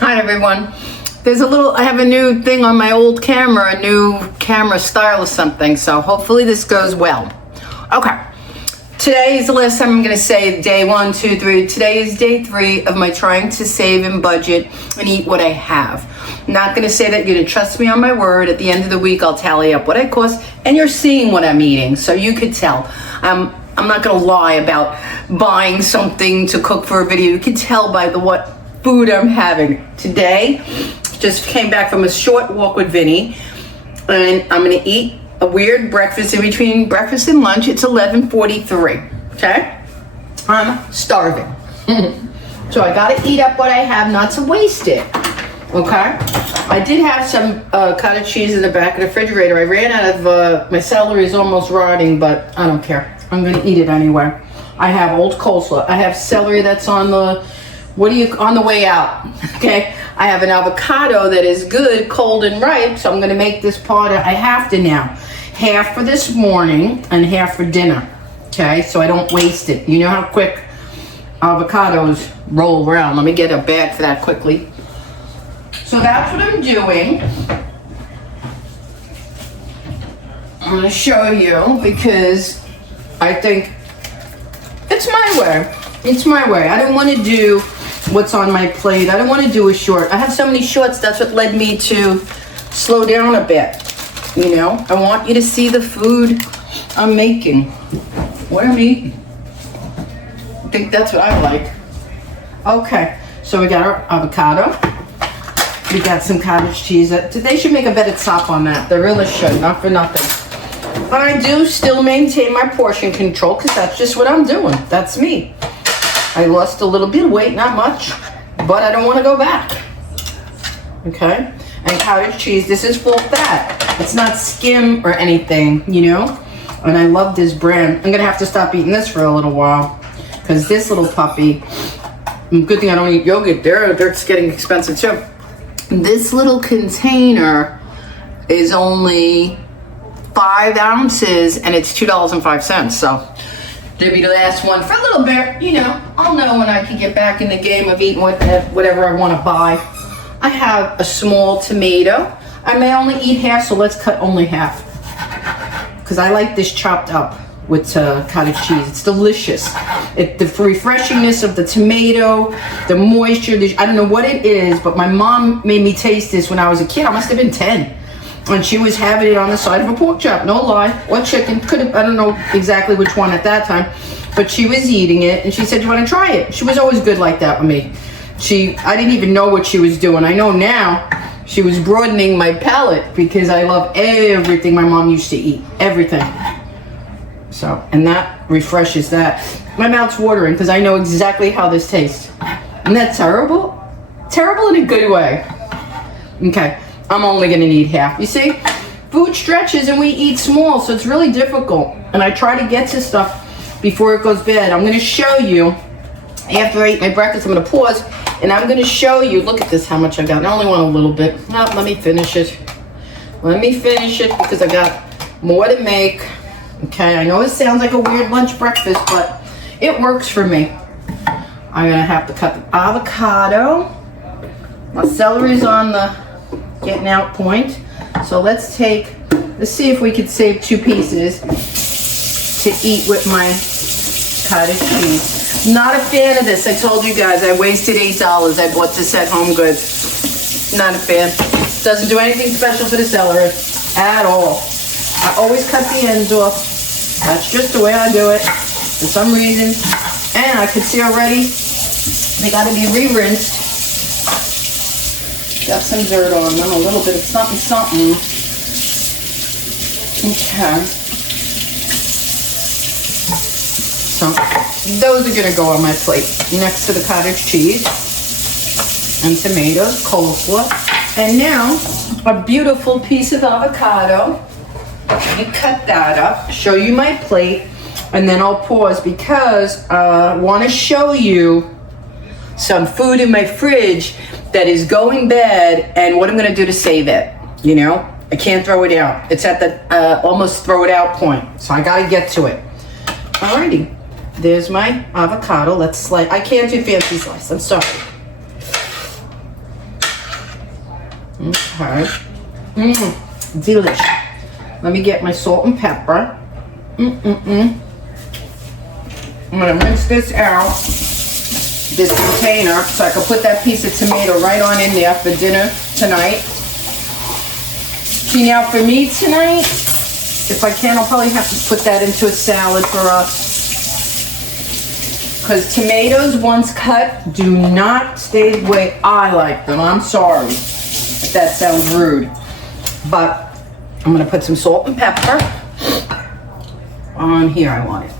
Hi everyone. I have a new thing on my old camera, a new camera style or something, so hopefully this goes well. Okay, today is the last time I'm going to say day 1, 2, 3. Today is day 3 of my trying to save and budget and eat what I have. I'm not going to say that you're going to trust me on my word. At the end of the week, I'll tally up what I cost, and you're seeing what I'm eating, so you could tell. I'm not going to lie about buying something to cook for a video. You can tell by what food I'm having. Today, just came back from a short walk with Vinny, and I'm going to eat a weird breakfast in between breakfast and lunch. It's 11:43, okay? I'm starving. So I got to eat up what I have, not to waste it, okay? I did have some cottage cheese in the back of the refrigerator. I ran out of, my celery is almost rotting, but I don't care. I'm going to eat it anyway. I have old coleslaw. I have celery that's on the way out, okay? I have an avocado that is good, cold and ripe, so I'm going to make this part. I have to now. Half for this morning and half for dinner, okay? So I don't waste it. You know how quick avocados roll around. Let me get a bag for that quickly. So that's what I'm doing. I'm going to show you because I think it's my way. It's my way. I don't want to do what's on my plate. I don't want to do a short. I have so many shorts. That's what led me to slow down a bit. You know, I want you to see the food I'm making. What I'm eating. I think that's what I like. Okay, so we got our avocado. We got some cottage cheese. They should make a better top on that. They really should, not for nothing. But I do still maintain my portion control because that's just what I'm doing. That's me. I lost a little bit of weight, not much, but I don't want to go back. Okay? And cottage cheese, this is full fat. It's not skim or anything, you know? And I love this brand. I'm going to have to stop eating this for a little while because this little puppy, good thing I don't eat yogurt. They're getting expensive too. This little container is only 5 ounces and it's $2.05. So they'll be the last one for a little bit. You know, I'll know when I can get back in the game of eating whatever I want to buy. I have a small tomato. I may only eat half, so let's cut only half. Because I like this chopped up with cottage cheese. It's delicious. The refreshingness of the tomato, the moisture, I don't know what it is, but my mom made me taste this when I was a kid. I must have been 10. And she was having it on the side of a pork chop, no lie, or chicken. Could have, I don't know exactly which one at that time, but she was eating it, and she said, "You want to try it?" She was always good like that with me. I didn't even know what she was doing. I know now she was broadening my palate because I love everything my mom used to eat, everything. So, and that refreshes that. My mouth's watering because I know exactly how this tastes. Isn't that terrible? Terrible in a good way. Okay. I'm only going to need half. You see, food stretches and we eat small, so it's really difficult. And I try to get to stuff before it goes bad. I'm going to show you, after I eat my breakfast, I'm going to pause, and I'm going to show you, look at this, how much I got. I only want a little bit. No, let me finish it. Let me finish it because I got more to make. Okay, I know it sounds like a weird lunch breakfast, but it works for me. I'm going to have to cut the avocado. My celery's on the getting out point. So let's see if we could save 2 pieces to eat with my cottage cheese. Not a fan of this. I told you guys I wasted $8. I bought this at Home Goods. Not a fan. Doesn't do anything special for the celery at all. I always cut the ends off. That's just the way I do it for some reason. And I could see already they got to be re-rinsed. Got some dirt on them, a little bit of something. Okay. So those are gonna go on my plate next to the cottage cheese and tomatoes, coleslaw. And now a beautiful piece of avocado. You cut that up, show you my plate, and then I'll pause because I want to show you some food in my fridge that is going bad and what I'm going to do to save it. You know, I can't throw it out. It's at the almost throw it out point. So I got to get to it. Alrighty. There's my avocado. Let's slice. I can't do fancy slice. I'm sorry. Okay. Delicious. Let me get my salt and pepper. I'm gonna rinse this out, this container, so I can put that piece of tomato right on in there for dinner tonight. See, now for me tonight, if I can, I'll probably have to put that into a salad for us. Because tomatoes, once cut, do not stay the way I like them. I'm sorry if that sounds rude. But I'm gonna put some salt and pepper on here. I want it.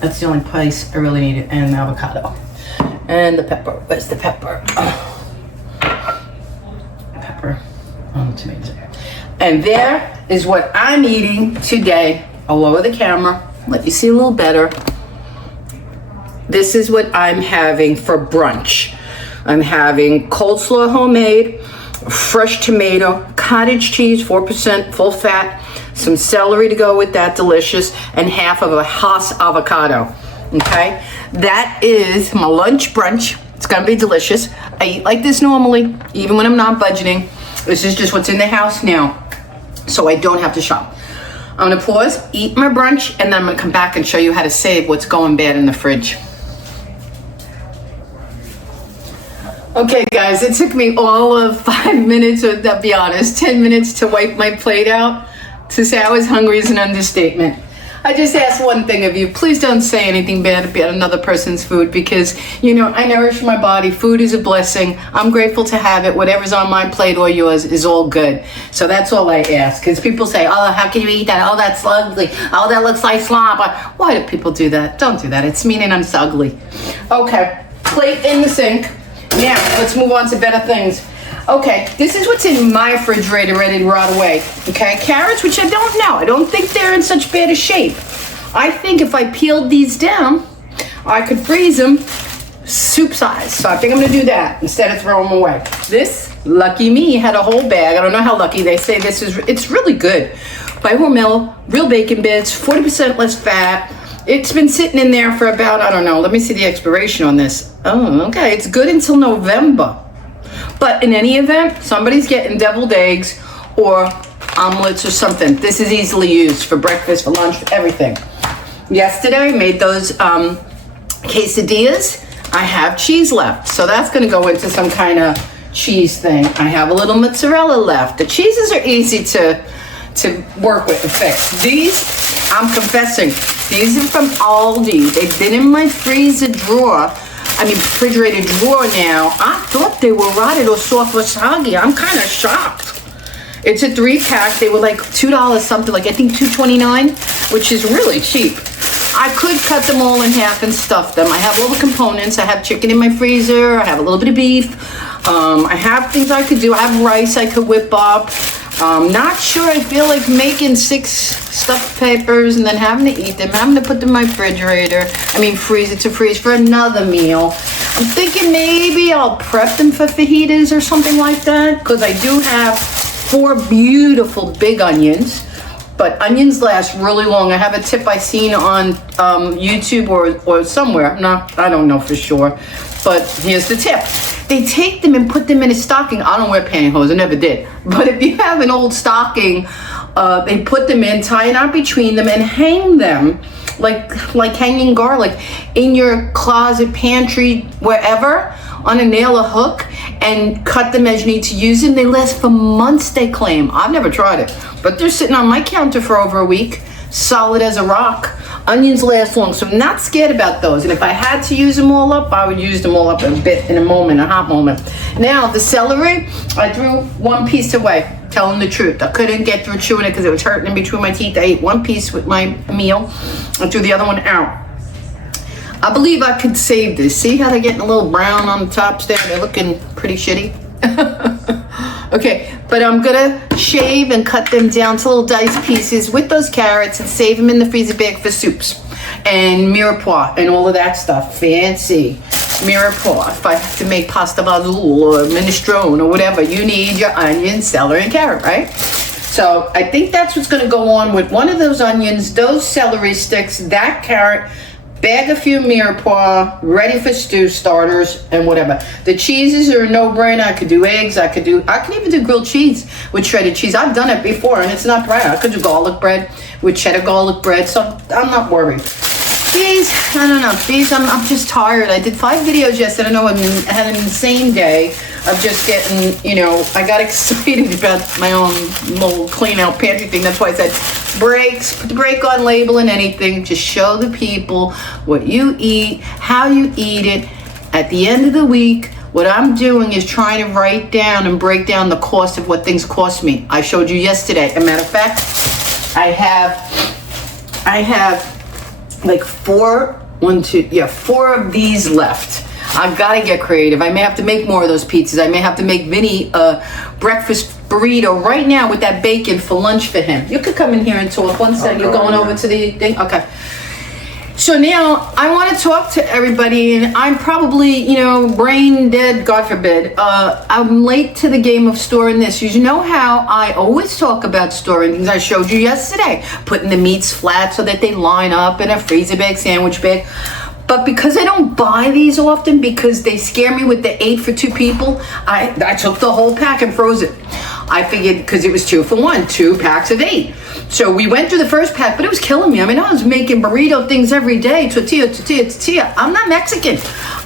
That's the only place I really need it. And the avocado. And the pepper. Where's the pepper? Pepper on the tomatoes. And there is what I'm eating today. I'll lower the camera, let you see a little better. This is what I'm having for brunch. I'm having coleslaw homemade, fresh tomato, cottage cheese, 4% full fat, some celery to go with that, delicious, and half of a Hass avocado, okay? That is my lunch brunch. It's gonna be delicious. I eat like this normally, even when I'm not budgeting. This is just what's in the house now, so I don't have to shop. I'm gonna pause, eat my brunch, and then I'm gonna come back and show you how to save what's going bad in the fridge. Okay guys, it took me all of 5 minutes, or to be honest, 10 minutes to wipe my plate out. To say I was hungry is an understatement. I just ask one thing of you, please don't say anything bad about another person's food, because, you know, I nourish my body. Food is a blessing. I'm grateful to have it. Whatever's on my plate or yours is all good. So that's all I ask, because people say, oh, how can you eat that? Oh, that's ugly. Oh, that looks like slop. Why do people do that? Don't do that. It's mean and it's ugly. Okay, plate in the sink. Now, let's move on to better things. Okay, this is what's in my refrigerator ready to rot away. Okay, carrots, which I don't know. I don't think they're in such bad a shape. I think if I peeled these down, I could freeze them soup size. So I think I'm gonna do that instead of throw them away. This, lucky me, had a whole bag. I don't know how lucky. They say this is, it's really good. By Hormel, real bacon bits, 40% less fat. It's been sitting in there for about, I don't know, let me see the expiration on this. Oh, okay, it's good until November. But in any event, somebody's getting deviled eggs or omelets or something. This is easily used for breakfast, for lunch, for everything. Yesterday, I made those quesadillas. I have cheese left, so that's gonna go into some kind of cheese thing. I have a little mozzarella left. The cheeses are easy to work with and fix. These, I'm confessing, these are from Aldi. They've been in my freezer drawer. Refrigerator drawer now. I thought they were rotted or soft or soggy. I'm kind of shocked. It's a 3-pack. They were like $2 something, like I think $2.29, which is really cheap. I could cut them all in half and stuff them. I have all the components. I have chicken in my freezer. I have a little bit of beef. I have things I could do. I have rice I could whip up. Not sure I feel like making 6 stuffed peppers and then having to eat them. I'm gonna put them in my refrigerator. Freezer to freeze for another meal. I'm thinking maybe I'll prep them for fajitas or something like that, because I do have 4 beautiful big onions. But onions last really long. I have a tip I seen on YouTube or somewhere. I don't know for sure. But here's the tip. They take them and put them in a stocking. I don't wear pantyhose, I never did. But if you have an old stocking, they put them in, tie a knot between them, and hang them like hanging garlic in your closet, pantry, wherever, on a nail or hook, and cut them as you need to use them. They last for months, they claim. I've never tried it, but they're sitting on my counter for over a week, solid as a rock. Onions last long, so I'm not scared about those. And if I had to use them all up, I would use them all up in a moment, a hot moment. Now, the celery, I threw 1 piece away, telling the truth. I couldn't get through chewing it because it was hurting in between my teeth. I ate 1 piece with my meal and threw the other one out. I believe I could save this. See how they're getting a little brown on the tops there? They're looking pretty shitty. Okay, but I'm gonna shave and cut them down to little diced pieces with those carrots and save them in the freezer bag for soups and mirepoix and all of that stuff. Fancy mirepoix. If I have to make pasta vazul or minestrone or whatever, you need your onion, celery, and carrot, right? So I think that's what's gonna go on with one of those onions, those celery sticks, that carrot, bag a few mirepoix, ready for stew starters and whatever. The cheeses are a no-brainer. I could do eggs. I could even do grilled cheese with shredded cheese. I've done it before and it's not bad. I could do garlic bread with cheddar garlic bread, so I'm not worried. These, I don't know, these, I'm just tired. I did 5 videos yesterday. I know I had an insane day of just getting, I got excited about my own little clean out pantry thing. That's why I said breaks, put the break on label and anything. Just show the people what you eat, how you eat it. At the end of the week, what I'm doing is trying to write down and break down the cost of what things cost me. I showed you yesterday. As a matter of fact, I have like 4 of these left. I've got to get creative. I may have to make more of those pizzas. I may have to make Vinny a breakfast burrito right now with that bacon for lunch for him. You could come in here and talk. One second. You're going over to the thing? Okay. So now I want to talk to everybody, and I'm probably, brain dead, God forbid. I'm late to the game of storing this. You know how I always talk about storing things. I showed you yesterday, putting the meats flat so that they line up in a freezer bag, sandwich bag. But because I don't buy these often, because they scare me with the 8 for 2 people, I took the whole pack and froze it. I figured, because it was 2 for 1, 2 packs of 8. So we went through the first pack, but it was killing me. I mean, I was making burrito things every day, tortilla. I'm not Mexican.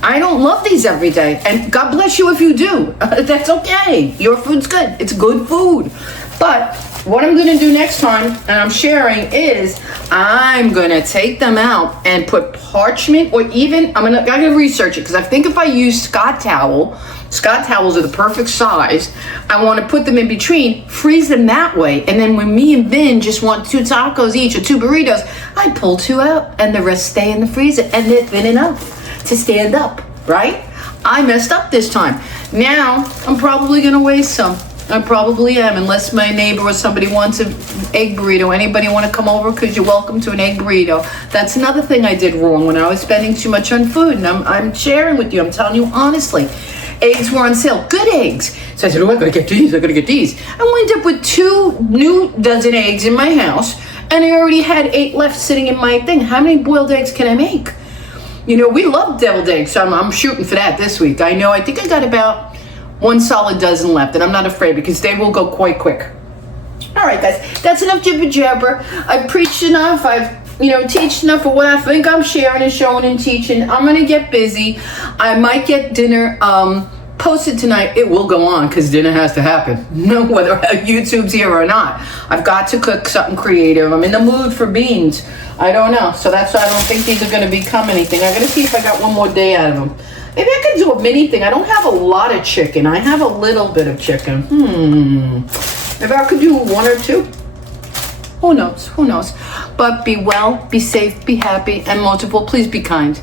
I don't love these every day. And God bless you if you do. That's okay. Your food's good. It's good food. But what I'm going to do next time, and I'm sharing, is I'm going to take them out and put parchment, or even, I'm going to research it, because I think if I use Scott towels are the perfect size. I want to put them in between, freeze them that way, and then when me and Vin just want 2 tacos each or 2 burritos, I pull 2 out and the rest stay in the freezer, and they're thin enough to stand up, right? I messed up this time. Now, I'm probably going to waste some. I probably am, unless my neighbor or somebody wants an egg burrito. Anybody want to come over? Because you're welcome to an egg burrito. That's another thing I did wrong when I was spending too much on food, and I'm sharing with you. I'm telling you honestly. Eggs were on sale, good eggs. So I said, I gotta get these. I wound up with 2 new dozen eggs in my house, and I already had 8 left sitting in my thing. How many boiled eggs can I make? We love deviled eggs, so I'm shooting for that this week. I think I got about 1 solid dozen left, and I'm not afraid because they will go quite quick. All right, guys, that's enough jibber jabber. I've preached enough. I've teach enough for what I think I'm sharing and showing and teaching. I'm gonna get busy. I might get dinner posted tonight. It will go on because dinner has to happen, no whether YouTube's here or not. I've got to cook something creative. I'm in the mood for beans. I don't know, so that's why I don't think these are gonna become anything. I'm gonna see if I got one more day out of them. Maybe I could do a mini thing. I don't have a lot of chicken. I have a little bit of chicken. Maybe I could do 1 or 2. Who knows? But be well, be safe, be happy, and most of all, please be kind.